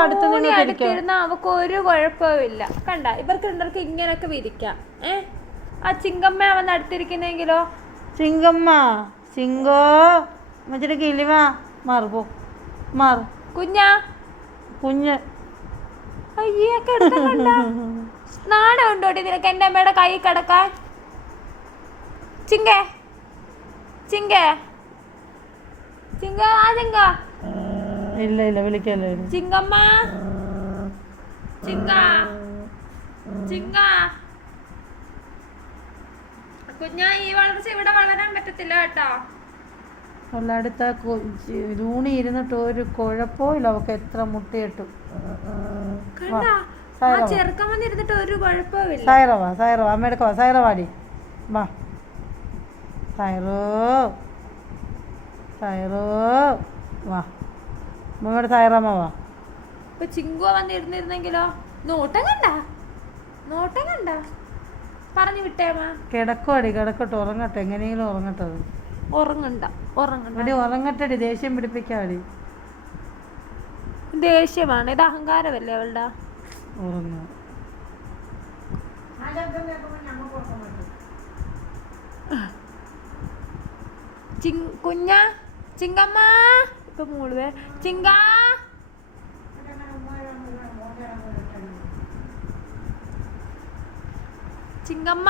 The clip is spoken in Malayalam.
അടുത്തിരുന്ന അവക്ക് ഒരു കുഴപ്പമില്ല. കണ്ട, ഇവർക്ക് രണ്ടർക്ക് ഇങ്ങനെയൊക്കെ വിരിക്കാം. ആ ചിങ്കമ്മ വന്ന് അടുത്തിരിക്കുന്നെങ്കിലോ? ചിങ്കമ്മ ചിങ്കോ മറ്റേ കിളിവാ മാറുപോ മാറു കുഞ്ഞാ കുഞ്ഞ്. അയ്യേ, നാണം ഉണ്ടോടി നിനക്ക് എൻ്റെ അമ്മയുടെ കൈ കിടക്കാൻ? ചിങ്കേ ചിങ്കേ ചിങ്ക, ആ ചിങ്ക. ഇല്ല ഇല്ല, വിളിക്കല്ലേ. ചിങ്കമ്മ ചിങ്ക ചിങ്ക. കുഞ്ഞാ, ഈ വളർച്ച ഇവിടെ വളരാൻ പറ്റത്തില്ല കേട്ടോ. അടുത്ത ലൂണി ഇരുന്നിട്ട് ഒരു കുഴപ്പമില്ല. അവക്ക് എത്ര മുട്ടയിട്ടു. ചെറുക്കം വന്നിരുന്നിട്ട് ഒരു കുഴപ്പമില്ല. സൈറവാ സൈറവാ അമ്മയുടെ വാ. സൈറവാടി വാ. സൈറോ സൈറോ വാ. അമ്മയുടെ സൈറമ്മ വാ. ഇപ്പൊ ചിങ്കോ വന്നിരുന്നിരുന്നെങ്കിലോ? നോട്ടം കണ്ട, നോട്ടം കണ്ട. പറഞ്ഞു വിട്ടേമ്മ. കിടക്കുവാടി, കിടക്കട്ടെ, ഉറങ്ങട്ടെ, എങ്ങനെയെങ്കിലും ഉറങ്ങട്ടത്. ഉറങ്ങണ്ട ഉറങ്ങണ്ട ഉറങ്ങട്ടടി, ദേഷ്യം പിടിപ്പിക്കാടി. ദേഷ്യമാണ്, ഇത് അഹങ്കാരമല്ലേ അവളുടെ. ഉറങ്ങ കുഞ്ഞ ചിങ്കമ്മ. ഇപ്പൊ മൂളുവേ ചിങ്ക. ചിങ്കമ്മ.